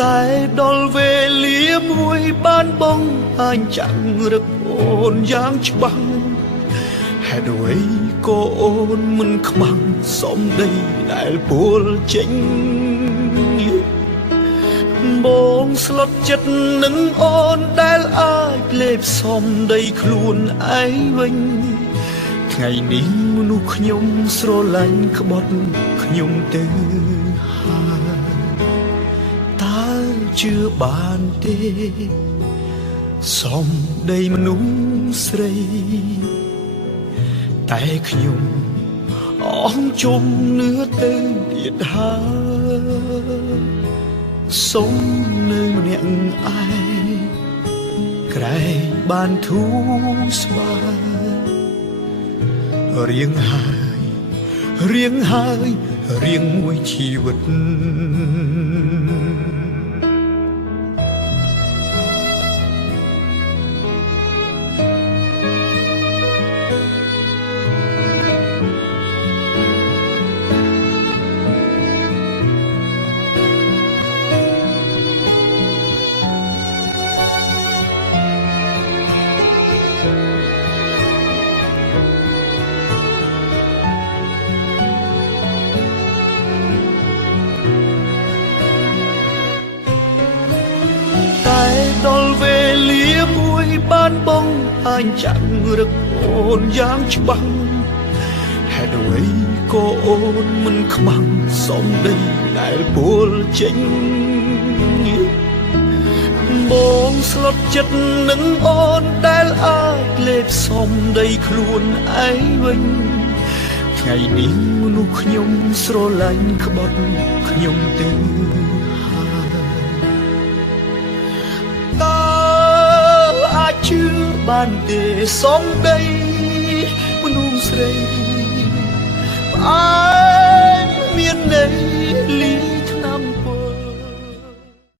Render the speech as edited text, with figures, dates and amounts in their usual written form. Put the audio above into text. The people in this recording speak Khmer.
តែដល់វេលាមួយបានបងអញ្ចឹងរឹកអូនយ៉ាងច្បាស់ហេតុអ្វីក៏អូនមិនខ្មាំងសំដីដែលពោលចេញបងស្លុតចិត្តនឹងអូនដែលអាចលេបសំដីខ្លួនឯងវិញថ្ងៃនេះមនុស្សខ្ញុំស្រឡាញ់ក្បត់ខ្ញុំទៅហើយតើជឿបានទេសំដីមនុស្សស្រីតែខ្ញុំអស់ជំនឿទៅទៀតហើយសុំនៅម្នាក់ឯងក្រែងបានធូរស្បើយរៀងហើយរៀងមួយជីវិតដល់វេលាមួយបានបងអញ្ចឹងរឹកអូនយ៉ាងច្បាស់ហេតុអ្វីក៏អូនមិនខ្មាំងសំដីដែលពោលចេញបងស្លុតចិត្តនឹងអូនដែលអាចលេបសំដីខ្លួនឯងវិញថ្ងៃនេះមនុស្សខ្ញុំស្រឡាញ់ក្បត់ខ្ញុំទៅជឿបានទេសំដីមនុស្សស្រី